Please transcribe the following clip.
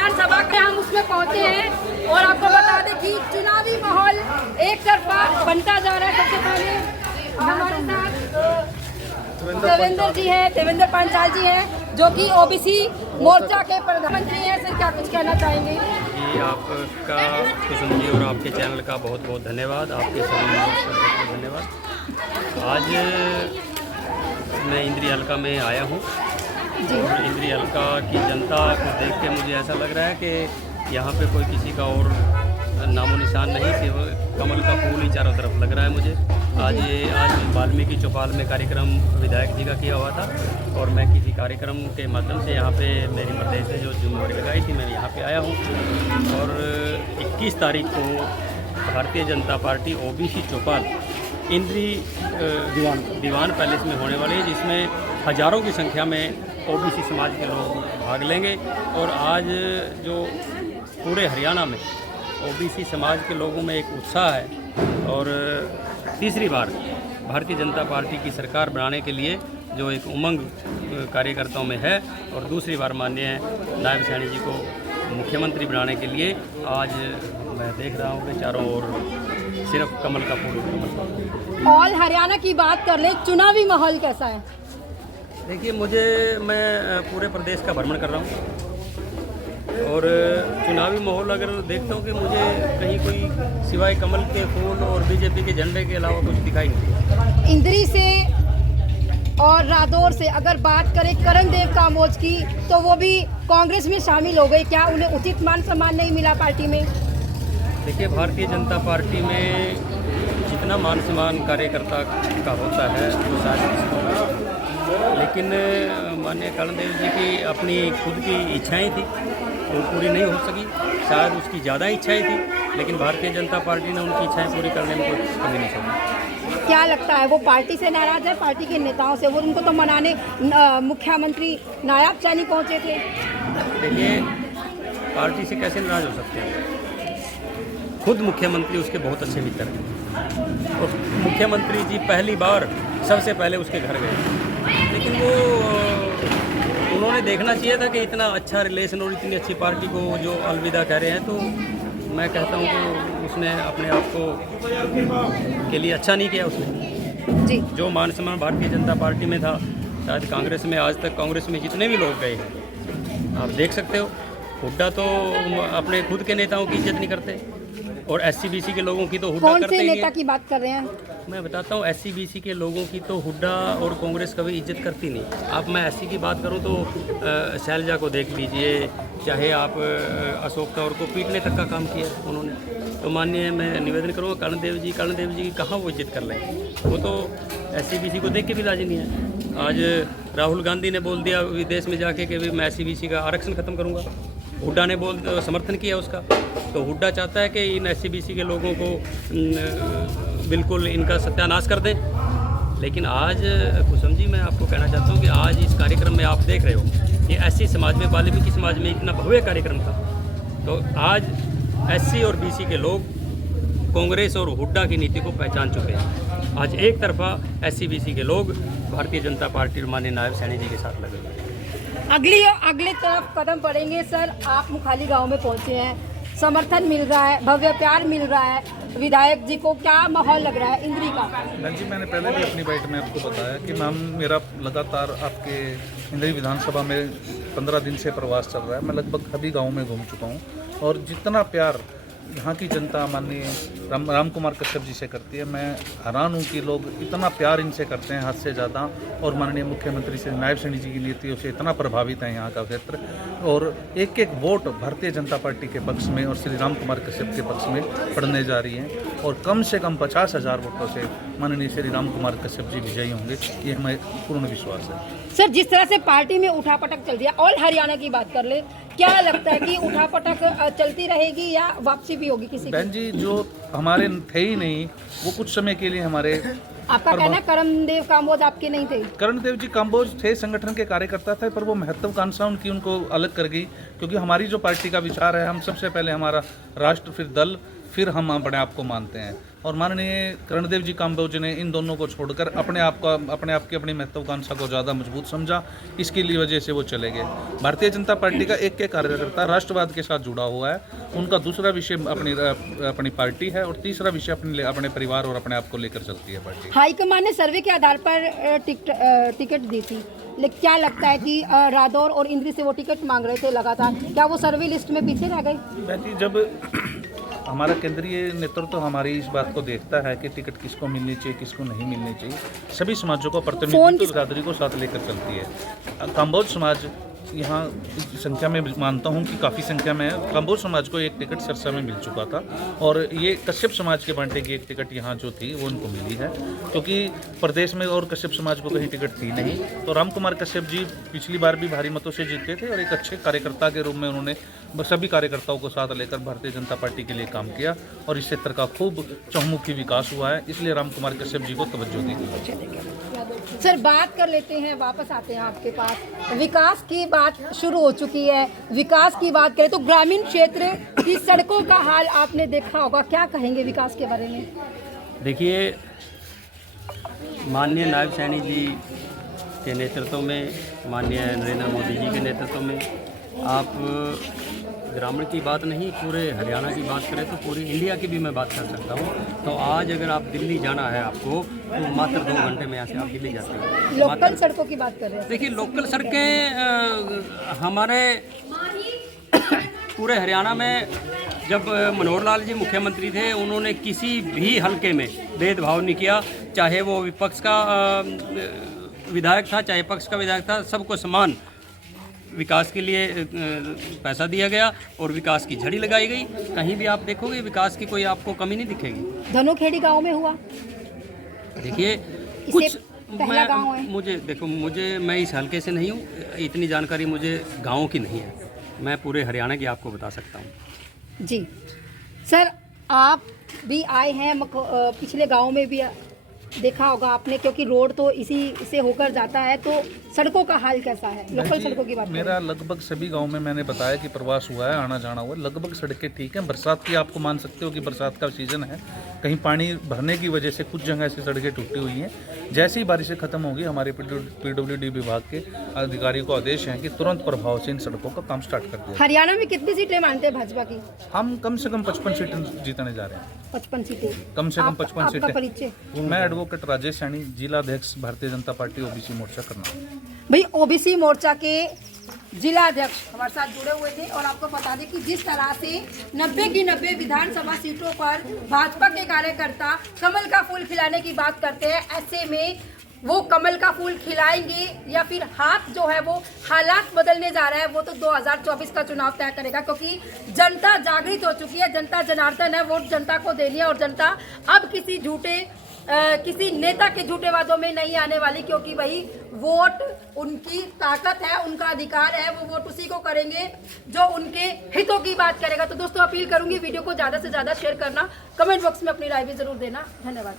विधानसभा के हम उसमें पहुंचे हैं और आपको बता दें कि चुनावी माहौल एक तरफा बनता जा रहा है। सबसे पहले हमारे साथ देवेंद्र जी हैं, देवेंद्र पांचाल जी हैं, जो कि ओबीसी मोर्चा के प्रधानमंत्री हैं। सर, क्या कुछ कहना चाहेंगे? जी, आपका कुसुम जी और आपके चैनल का बहुत बहुत धन्यवाद, आपके सभी व्यूअर्स का बहुत बहुत धन्यवाद। आज मैं इंद्री हल्का में आया हूँ और इंद्री हल्का की जनता को देख के मुझे ऐसा लग रहा है कि यहाँ पे कोई किसी का और नामो निशान नहीं, केवल कमल का फूल ही चारों तरफ लग रहा है मुझे। आज वाल्मीकि चौपाल में कार्यक्रम विधायक जी का किया हुआ था और मैं किसी कार्यक्रम के माध्यम से यहाँ पे मेरी प्रदेश से जो जिम्मेवारी लगाई थी मैं यहाँ पे आया हूँ। और 21 तारीख को भारतीय जनता पार्टी ओबीसी चौपाल इंद्री दीवान पैलेस में होने वाली है, जिसमें हज़ारों की संख्या में ओबीसी समाज के लोग भाग लेंगे। और आज जो पूरे हरियाणा में ओबीसी समाज के लोगों में एक उत्साह है और तीसरी बार भारतीय जनता पार्टी की सरकार बनाने के लिए जो एक उमंग कार्यकर्ताओं में है और दूसरी बार माननीय नायब सैनी जी को मुख्यमंत्री बनाने के लिए आज मैं देख रहा हूँ कि चारों ओर सिर्फ कमल का फूल। ऑल हरियाणा की बात कर ले, चुनावी माहौल कैसा है? देखिए, मैं पूरे प्रदेश का भ्रमण कर रहा हूँ और चुनावी माहौल अगर देखता हूँ कि मुझे कहीं कोई सिवाय कमल के फूल और बीजेपी के झंडे के अलावा कुछ दिखाई नहीं। इंद्री से और रादौर से अगर बात करें करणदेव कामोज की, तो वो भी कांग्रेस में शामिल हो गए। क्या उन्हें उचित मान सम्मान नहीं मिला पार्टी में? देखिए, भारतीय जनता पार्टी में जितना मान सम्मान कार्यकर्ता का होता है वो शायद, लेकिन माननीय करणदेव जी की अपनी खुद की इच्छाएं थी, वो पूरी नहीं हो सकी। शायद उसकी ज़्यादा इच्छाएं थी, लेकिन भारतीय जनता पार्टी ने उनकी इच्छाएं पूरी करने में कोई कमी नहीं छोड़ी। क्या लगता है वो पार्टी से नाराज है, पार्टी के नेताओं से? वो उनको तो मनाने मुख्यमंत्री नायब सैनी पहुंचे थे। देखिए, पार्टी से कैसे नाराज हो सकते हैं? खुद मुख्यमंत्री उसके बहुत अच्छे मित्र हैं और मुख्यमंत्री जी पहली बार सबसे पहले उसके घर गए, लेकिन वो उन्होंने देखना चाहिए था कि इतना अच्छा रिलेशन और इतनी अच्छी पार्टी को जो अलविदा कह रहे हैं, तो मैं कहता हूँ कि उसने अपने आप को के लिए अच्छा नहीं किया उसने जी। जो मान सम्मान भारतीय जनता पार्टी में था, शायद कांग्रेस में आज तक कांग्रेस में जितने भी लोग गए हैं आप देख सकते हो, हुड्डा तो अपने खुद के नेताओं की इज्जत नहीं करते और एससी-बीसी के लोगों की तो हुड्डा करते ही कौन नहीं। से नेता की बात कर रहे हैं? मैं बताता हूँ, एससी-बीसी के लोगों की तो हुड्डा और कांग्रेस कभी इज्जत करती नहीं। आप मैं एससी की बात करूँ तो शैलजा को देख लीजिए, चाहे आप अशोक तंवर को पीटने तक का काम किया उन्होंने। तो माननीय मैं निवेदन करूँगा करणदेव जी की कहाँ वो इज्जत कर लेंगे? वो तो एससी-बीसी को देख के भी राजी नहीं है। आज राहुल गांधी ने बोल दिया विदेश में जाके कि मैं एससी-बीसी का आरक्षण खत्म करूँगा। हुड्डा ने समर्थन किया उसका, तो हुड्डा चाहता है कि इन एससी-बीसी के लोगों को बिल्कुल इनका सत्यानाश कर दें। लेकिन आज कुसुम जी, मैं आपको कहना चाहता हूँ कि आज इस कार्यक्रम में आप देख रहे हो कि एससी समाज में, वाल्मीकि समाज में इतना भव्य कार्यक्रम था, तो आज एससी और बीसी के लोग कांग्रेस और हुड्डा की नीति को पहचान चुके हैं। आज एक तरफा एससी-बीसी के लोग भारतीय जनता पार्टी माननीय नायब सैनी जी के साथ लगे हुए हैं। अगले तरफ कदम बढ़ेंगे। सर, आप मुखाली गांव में पहुंचे हैं, समर्थन मिल रहा है, भव्य प्यार मिल रहा है विधायक जी को, क्या माहौल लग रहा है इंद्री का? बहन जी, मैंने पहले भी अपनी बाइट में आपको बताया कि मेरा लगातार आपके इंद्री विधानसभा में 15 दिन से प्रवास चल रहा है। मैं लगभग सभी गाँव में घूम चुका हूँ और जितना प्यार यहाँ की जनता माननीय राम कुमार कश्यप जी से करती है, मैं हैरान हूँ कि लोग इतना प्यार इनसे करते हैं, हद से ज़्यादा। और माननीय मुख्यमंत्री से नायब सैनी जी की नीतियों से इतना प्रभावित है यहाँ का क्षेत्र, और एक एक वोट भारतीय जनता पार्टी के पक्ष में और श्री राम कुमार कश्यप के पक्ष में पड़ने जा रही हैं और कम से कम 50,000 वोटों से माननीय श्री राम कुमार कश्यप जी विजयी होंगे, ये हमें पूर्ण विश्वास है। सर, जिस तरह से पार्टी में उठापटक चल रही है, ऑल हरियाणा की बात कर ले, क्या लगता है कि उठापटक चलती रहेगी या वापसी भी होगी किसी की? बहन जी, जो हमारे थे ही नहीं वो कुछ समय के लिए हमारे, आपका कहना है करणदेव कामोज आपके नहीं थे? करणदेव जी काम्बोज थे, संगठन के कार्यकर्ता थे, पर वो महत्वाकांक्षा उनकी उनको अलग कर गई, क्योंकि हमारी जो पार्टी का विचार है, हम सबसे पहले हमारा राष्ट्र, फिर दल, फिर हम अपने आप को मानते हैं। और माननीय कर्णदेव जी काम्बोज ने इन दोनों को छोड़कर अपने आप की अपनी महत्वाकांक्षा को ज़्यादा मजबूत समझा। इसकी वजह से वो चले गए। भारतीय जनता पार्टी का एक कार्यकर्ता राष्ट्रवाद के साथ जुड़ा हुआ है। उनका दूसरा विषय अपनी पार्टी है और तीसरा विषय अपने परिवार और अपने आप को लेकर चलती है पार्टी। हाईकमान ने सर्वे के आधार पर टिकट दी थी, लेकिन क्या लगता है कि रादौर और इंद्री से वो टिकट मांग रहे थे लगातार, क्या वो सर्वे लिस्ट में पीछे रह गए? जब हमारा केंद्रीय नेतृत्व हमारी इस बात को देखता है कि टिकट किसको मिलनी चाहिए, किसको नहीं मिलनी चाहिए, सभी समाजों को प्रतिनिधित्व बिरादरी को साथ लेकर चलती है। काम्बोज समाज यहाँ संख्या में मानता हूँ कि काफ़ी संख्या में है। काम्बोज समाज को एक टिकट सिरसा में मिल चुका था और ये कश्यप समाज के बांटे की एक टिकट यहाँ जो थी वो उनको मिली है, क्योंकि प्रदेश में और कश्यप समाज को कहीं टिकट थी नहीं। तो राम कुमार कश्यप जी पिछली बार भी भारी मतों से जीते थे और एक अच्छे कार्यकर्ता के रूप में उन्होंने सभी कार्यकर्ताओं को साथ लेकर भारतीय जनता पार्टी के लिए काम किया और इस क्षेत्र का खूब चहुमुखी विकास हुआ है। इसलिए राम कुमार कश्यप जी को तवज्जो दी गई। सर, बात कर लेते हैं, वापस आते हैं आपके पास। विकास की बात शुरू हो चुकी है। विकास की बात करें तो ग्रामीण क्षेत्र की सड़कों का हाल आपने देखा होगा, क्या कहेंगे विकास के बारे में? देखिए, माननीय नायब सैनी जी के नेतृत्व में, माननीय नरेंद्र मोदी जी के नेतृत्व में, आप ग्रामीण की बात नहीं, पूरे हरियाणा की बात करें तो पूरी इंडिया की भी मैं बात कर सकता हूँ। तो आज अगर आप दिल्ली जाना है आपको, तो मात्र 2 घंटे में यहाँ से आप दिल्ली जाते हैं। लोकल सड़कों की बात कर रहे हैं। देखिए, लोकल सड़कें हमारे पूरे हरियाणा में, जब मनोहर लाल जी मुख्यमंत्री थे, उन्होंने किसी भी हलके में भेदभाव नहीं किया, चाहे वो विपक्ष का विधायक था, चाहे पक्ष का विधायक था, सबको समान विकास के लिए पैसा दिया गया और विकास की झड़ी लगाई गई। कहीं भी आप देखोगे विकास की कोई आपको कमी नहीं दिखेगी। धनोखेड़ी गांव में हुआ, देखिए कुछ पहला गांव है। मैं इस हलके से नहीं हूँ, इतनी जानकारी मुझे गाँव की नहीं है। मैं पूरे हरियाणा की आपको बता सकता हूँ। जी सर, आप भी आए हैं, पिछले गाँव में भी देखा होगा आपने, क्योंकि रोड तो इसी से होकर जाता है, तो सड़कों का हाल कैसा है? लोकल सड़कों की बात मेरा लगभग सभी गांव में मैंने बताया कि प्रवास हुआ है, आना जाना हुआ है, लगभग सड़कें ठीक हैं। बरसात की आपको मान सकते हो कि बरसात का सीजन है, कहीं पानी भरने की वजह से कुछ जगह ऐसी सड़कें टूटी हुई हैं। जैसी ही बारिशें खत्म होगी, हमारे PWD विभाग के अधिकारी को आदेश है कि तुरंत प्रभाव से इन सड़कों का काम स्टार्ट कर दिया। हरियाणा में कितनी सीटें मानते हैं भाजपा की? हम कम से कम 55 सीटें जीतने जा रहे हैं। 55 सीटें, कम से कम 55 सीटें। परिचय? मैं एडवोकेट राजेश सैनी, जिला अध्यक्ष भारतीय जनता पार्टी OBC मोर्चा करना। भाई, OBC मोर्चा के जिला अध्यक्ष हमारे साथ जुड़े हुए थे और आपको बता दें कि जिस तरह से 90 की 90 विधानसभा सीटों पर भाजपा के कार्यकर्ता कमल का फूल खिलाने की बात करते हैं, ऐसे में वो कमल का फूल खिलाएंगे या फिर हाथ जो है वो हालात बदलने जा रहा है, वो तो 2024 का चुनाव तय करेगा, क्योंकि जनता जागृत हो चुकी है। जनता जनार्दन है, वोट जनता को देनी है और जनता अब किसी नेता के झूठे वादों में नहीं आने वाली, क्योंकि वही वोट उनकी ताकत है, उनका अधिकार है। वो वोट उसी को करेंगे जो उनके हितों की बात करेगा। तो दोस्तों, अपील करूंगी वीडियो को ज़्यादा से ज़्यादा शेयर करना, कमेंट बॉक्स में अपनी राय भी जरूर देना। धन्यवाद।